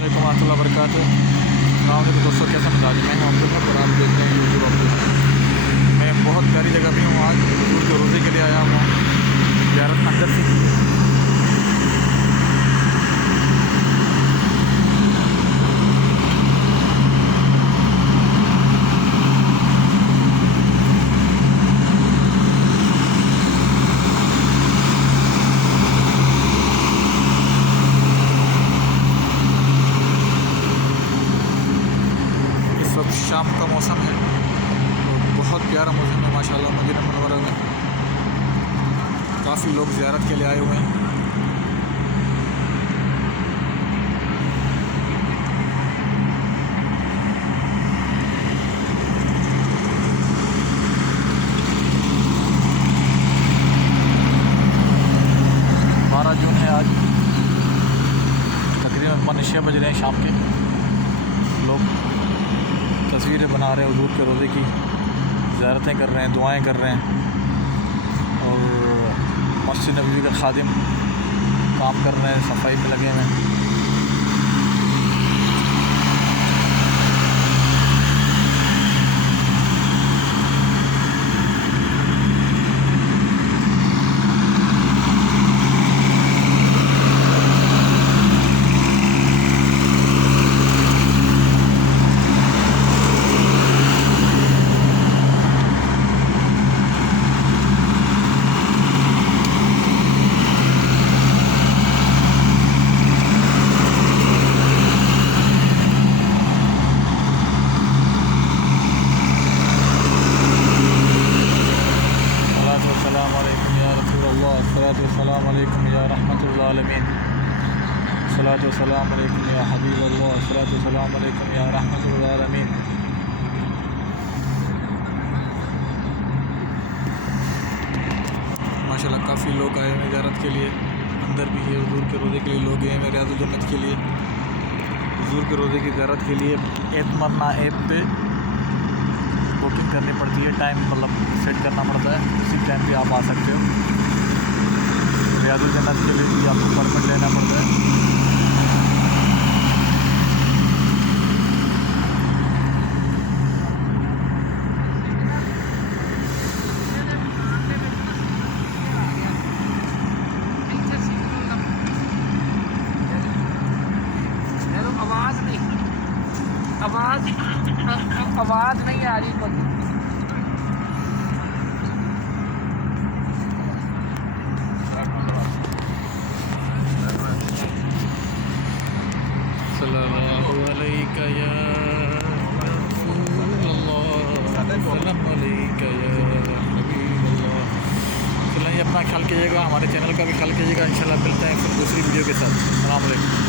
अस्सलामुअलैकुम रहमतुल्लाहि व बरकातुहू। अस्सलामुअलैकुम दोस्तों, कैसे मिजाज में हूँ अब्दुल हक और आप देखते हैं यूट्यूब अब्दुल। मैं बहुत प्यारी जगह भी हूँ। आज हुजूर के रोज़े के लिए आया हुआ हूँ, ज़ियारत अंदर से की है। इस वक्त शाम का मौसम है, बहुत प्यारा मौसम है माशाल्लाह। मदीना मुनव्वरा में काफ़ी लोग ज़ियारत के लिए आए हुए हैं। जून है आज, तकरीबन 6 बज रहे हैं शाम के। लोग तस्वीरें बना रहे हैं, हुजूर के रोज़े की ज़ियारतें कर रहे हैं, दुआएं कर रहे हैं। और मस्जिद नबवी का खादिम काम कर रहे हैं, सफाई में लगे हुए हैं। अस्सलाम वालेकुम या रहमतुल्लाह आलमीन, सलातो वस्सलाम अलैकुम या हबीब अल्लाह, सलातो वस्सलाम अलैकुम या रहमतुल्लाह आलमीन। माशाल्लाह काफ़ी लोग आए हैं ज़ियारत के लिए। अंदर भी है, हुजूर के रोज़े के लिए लोग गए हैं रियाजुल जन्नत के लिए। हुजूर के रोज़े की ज़ियारत के लिए एतमन्ना ऐप पे बुकिंग करनी पड़ती है, टाइम मतलब सेट करना पड़ता है, उसी टाइम पे आप आ सकते हो। रियाजुल जन्नत के लिए भी आपको परमिट लेना पड़ता है। आवाज़ नहीं आ रही। सल्लल्लाहु अलैका या रसूलल्लाह, सल्लल्लाहु अलैका या हबीबल्लाह। चलिए, अपना ख्याल कीजिएगा, हमारे चैनल का भी ख्याल कीजिएगा। इंशाल्लाह मिलते हैं फिर दूसरी वीडियो के साथ। अस्सलाम वालेकुम।